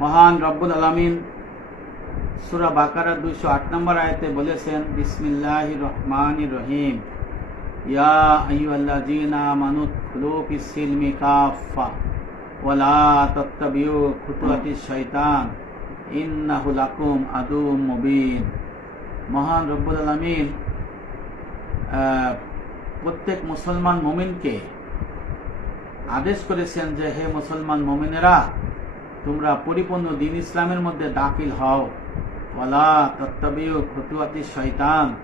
মহান রব্বুল আলমিন সুরা বাকারা দুইশো আট নম্বর আয়তে বলেছেন, বিসমিল্লাহ রহমান রহিম। ইয়া আইয়ুহাল্লাযীনা আমানু খুলু ফিস-সিলমি কাফা ওয়ালা তাত্তাবিউ খুতুওয়াতিশ শাইতান ইন্নাহু লাকুম আদুউম মুবিন। মহান রব্বুল আলমিন প্রত্যেক মুসলমান মুমিনকে আদেশ করেছেন যে, হে মুসলমান মুমিনেরা তোমরা পরিপূর্ণ দিন ইসলামের মধ্যে দাখিল হও। ওয়ালা তত্ত্বীয় খুতুয়াতি শয়তান।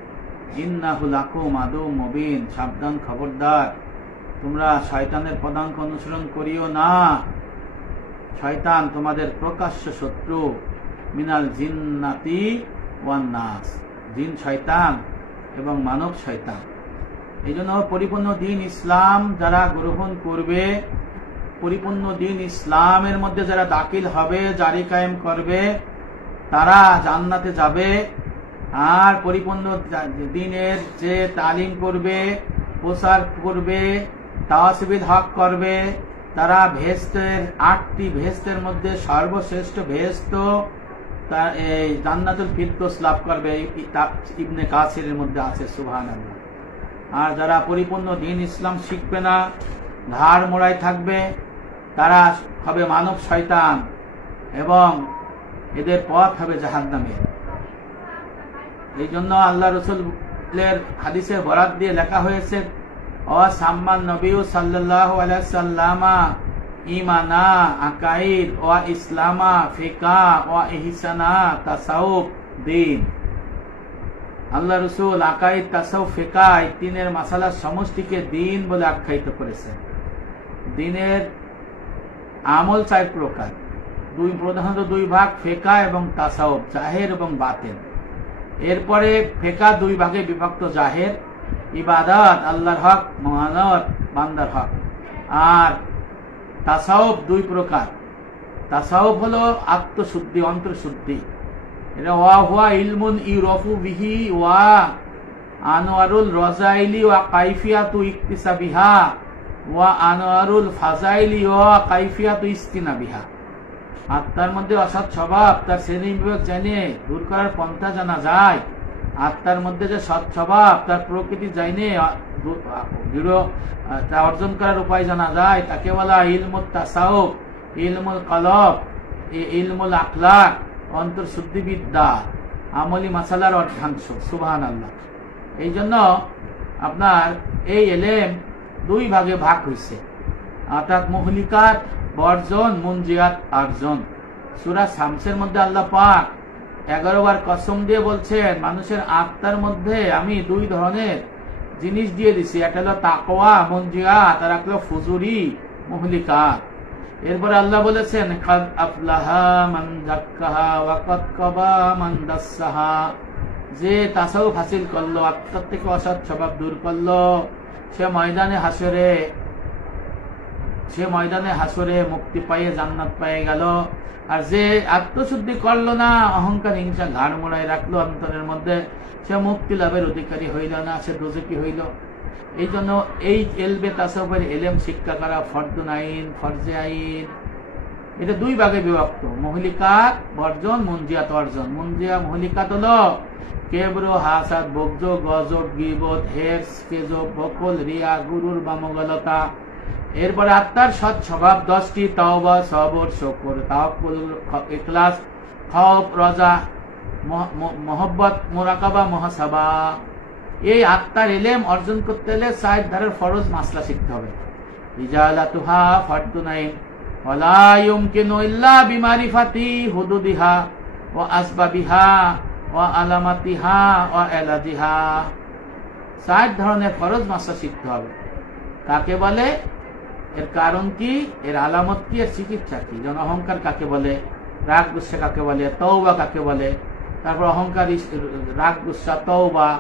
ইন্নাহুল আকুম আদৌ মবিন। সাবধান, খবরদার। তোমরা শয়তানের পদাঙ্ক অনুসরণ করিও না। শয়তান তোমাদের প্রকাশ্য শত্রু। মিনাল জিন্নাতি ওয়ান নাস। জিন শয়তান এবং মানব শয়তান। এই জন্য পরিপূর্ণ দিন ইসলাম যারা গ্রহণ করবে পরিপূর্ণ দিন ইসলামের মধ্যে যারা দাখিল হবে, জারি কায়েম করবে, তারা জান্নাতে যাবে। আর পরিপূর্ণ দিনের যে তালিম করবে, প্রসার করবে, তাওয়াসিবিদ হক করবে, তারা ভেস্তের আটটি ভেস্তের মধ্যে সর্বশ্রেষ্ঠ ভেস্ত এই জান্নাতুল ফিরদোস লাভ করবে ইবনে কাসিরের মধ্যে আছে সুবহান আর যারা পরিপূর্ণ দিন ইসলাম শিখবে না, ঘাড় মোড়ায় থাকবে তারা হবে মানব শয়তান এবং এদের পথ হবে জাহান নামে এই জন্য আল্লাহ রসুলের হাদিসের বরাত দিয়ে লেখা হয়েছে নবী সাল্লাহ সাল্লামা ইমানা ইসলামা ফিকা তাসাউফ দিন। আল্লাহ রসুল আকাইদ তাসাউ ফেকাই তিনের মাসালার সমষ্টিকে দিন বলে আখ্যায়িত করেছেন। দিনের আমল চার প্রকার। দুই প্রধানত দুই ভাগ, ফেকা এবং তাসাউফ জাহের এবং বাতেন। এরপরে ফেকা দুই ভাগে বিভক্ত জাহের, ইবাদত, আল্লাহর হক মহানত বান্দার হক। আর তাসাউফ দুই প্রকার। তাসাউফ হলো আত্মশুদ্ধি অন্তর্শুদ্ধি এটা ওয়া হুয়া ইলমুন ইউরফু বিহি ওয়া আনোয়ারুল রজাইলি ওয়া কাইফিয়াতু ইকতিসাবিহা। ওয়া আনোয়ারুল ফাজাইলি ওয়া কাইফিয়াতু ইস্তিনা বিহা। আত্মার মধ্যে অসৎ স্বভাব, তার শ্রেণি বিভাগ জেনে দূর করার পন্থা জানা যায়। আত্মার মধ্যে যে সৎ স্বভাব, তার প্রকৃতি জানে দৃঢ় তা অর্জন করার উপায় জানা যায়। তাকে বলা ইলমুল তাসাউফ, ইলমুল কলব ইলমুল আখলাক অন্তর্শুদ্ধিবিদ্যা আমলি মাসালার অর্ধাংশ। সুবাহান আল্লাহ এই জন্য আপনার এই এলেম দুই ভাগে ভাগ হয়েছে অর্থাৎ মহলিকাত বর্জন মুঞ্জিয়াত আর্জন। সুরা শামসের মধ্যে আল্লাহ পাক এগারো বার কসম দিয়ে বলছেন, মানুষের আত্মার মধ্যে আমি দুই ধরনের জিনিস দিয়ে দিছি। একটা হলো তাকোয়া মঞ্জিয়াত আর একটা ফুজুরি মহলিকাত এরপরে আল্লাহ বলেছেন, খাদ আফলাহা মান যে তাসাউফ হাসিল করল, আত্মার থেকে অসৎ স্বভাব দূর করল সে ময়দানে হাসরে, সে ময়দানে হাসরে মুক্তি পাইয়ে জান্নাত পাইয়ে গেল। আর যে আত্মশুদ্ধি করল না, অহংকার, হিংসা, ঘাড় মোড়ায় রাখল অন্তরের মধ্যে, সে মুক্তি লাভের অধিকারী হইল না, সে দোজকি হইল। এই জন্য এই এলবে তাসবের এলেম শিক্ষা করা ফর্দুন আইন ফরজে আইন। এটা দুই ভাগে বিভক্ত। মহলিকাত বর্জন, মুঞ্জিয়াত অর্জন। মুঞ্জিয়া মহলিকাত হলো কেব্র হাসাদ বগ্জ গজব গিবত হেস কেজব, বকল, রিয়া, গুরুর বামগলতা। এরপরে আত্মার সৎ স্বভাব, দশটি তাওবা, সবর, শকর তাওকুল ইখলাস খব রজা মোহব্বত, মোরাকাবা, মহাসাবা। এই আত্মার এলেম অর্জন করতে হলে সাইড ধারের ফরজ মাসলা শিখতে হবে। রিজালাতুহা ফারদুনাইন ওয়ালা ইউমকিনু ইল্লা বিমারিফাতি হুদুদিহা ওয়া আসবাবিহা। ওয়া আলামাতিহা ওয়া এলাজিহা ষাট ধরনের ফরজ মাসলা শিখতে হবে। কাকে বলে? এর কারণ কি? এর আলামত কি? এর চিকিৎসা কি? যেন অহংকার কাকে বলে? রাগ, গুসা কাকে বলে? তৌবা কাকে বলে? তারপর অহংকার রাগ, গুসা তৌবা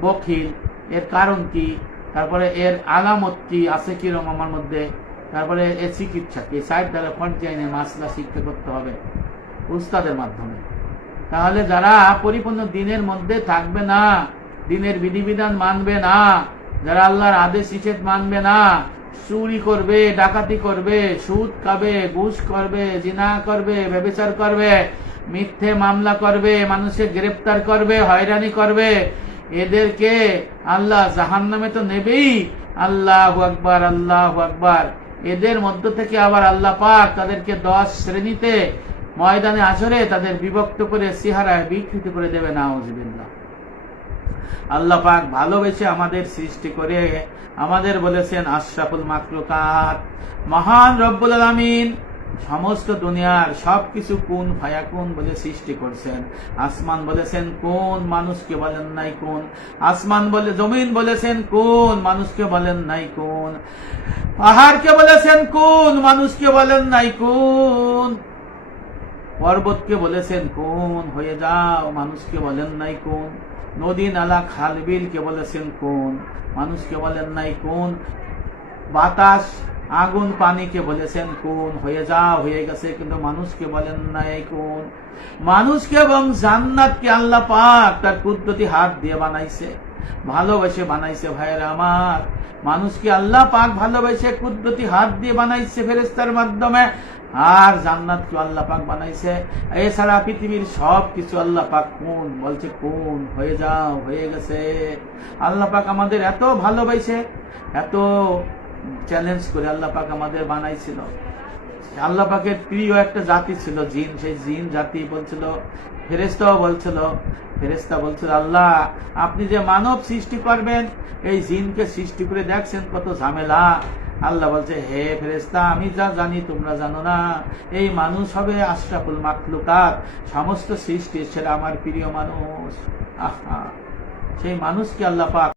বখিল, এর কারণ কি? তারপরে এর আলামত কি? আছে কিরম আমার মধ্যে? তারপরে এর চিকিৎসা কি? সাইড দ্বারা পর্যায়ে মাসলা শিক্ষা করতে হবে। উস্তাদের মাধ্যমে। তাহলে যারা পরিপূর্ণ দিনের মধ্যে থাকবে না, দিনের বিধিবিধান মানবে না, যারা আল্লাহর আদেশ, নিষেধ মানবে না, চুরি করবে, ডাকাতি করবে, সুদ খাবে, ঘুষ করবে, জিনা করবে, ব্যবচার করবে, মিথ্যে মামলা করবে, মানুষকে গ্রেপ্তার করবে, হয়রানি করবে, এদেরকে আল্লাহ জাহান নামে তো নেবেই। আল্লাহ আকবার আল্লাহ আকবার। এদের মধ্য থেকে আবার আল্লাহ পাক তাদেরকে দশ শ্রেণীতে ময়দানে আসরে তাদের বিভক্ত করে সিহারায় বিকৃত করে দেবে, নাউজবিল্লাহ। আল্লাহ পাক ভালোবেসে আমাদের সৃষ্টি করে আমাদের বলেছেন, আশরাফুল মাকলুকাত মহান রব্বুল আলামিন, সমস্ত দুনিয়ার সবকিছু কোন ফায়া কোন বলে সৃষ্টি করছেন। আসমান বলেছেন, কোন মানুষকে বলেন নাই কোন। আসমান বলে, জমিন বলেছেন, কোন মানুষকে বলেন নাই কোন। পাহাড়কে বলেছেন, কোন মানুষকে বলেন নাই কোন। পর্বতকে বলেছেন, কোন হয়ে যাও, মানুষকে বলেন নাই কোন। নদী, নালা, খাল, বিলকে বলেছেন, কোন। মানুষকে বলেন নাই কোন। বাতাস, আগুন, পানিকে বলেছেন, কোন। হয়ে যাও, হয়ে গেছে, কিন্তু মানুষকে বলেন নাই কোন। মানুষকে এবং জান্নাতকে আল্লাহ পাক তার কুদরতি হাত দিয়ে বানাইছে, ভালোবেসে বানাইছে, ভাইয়েরা আমার। মানুষকে আল্লাহ পাক ভালোবেসে কুদরতি হাত দিয়ে বানাইছে ফেরেস্তার মাধ্যমে। আর জান্নাত জান্নাতকে আল্লাহ পাক বানাইছে? এছাড়া পৃথিবীর সব কিছু আল্লাহ পাক কোন? বলছে কোন? হয়ে যাও, হয়ে গেছে। আল্লাহ পাক আমাদের এত ভালোবাসে, এত চ্যালেঞ্জ করে আল্লাহ পাক আমাদের বানাইছিল। আল্লাহ পাকের প্রিয় একটা জাতি ছিল জিন, সেই জিন জাতি বলছিল ফেরেস্তাও বলছিল ফেরেস্তা বলছিল, আল্লাহ, আপনি যে মানব সৃষ্টি করবেন, এই জিনকে সৃষ্টি করে দেখছেন কত ঝামেলা। আল্লাহ বলছে, হে ফেরেস্তা আমি যা জানি তোমরা জানো না। এই মানুষ হবে আশরাফুল মাকলুকাত সমস্ত সৃষ্টি সেরা আমার প্রিয় মানুষ। আহা, সেই মানুষকে আল্লাহ পাক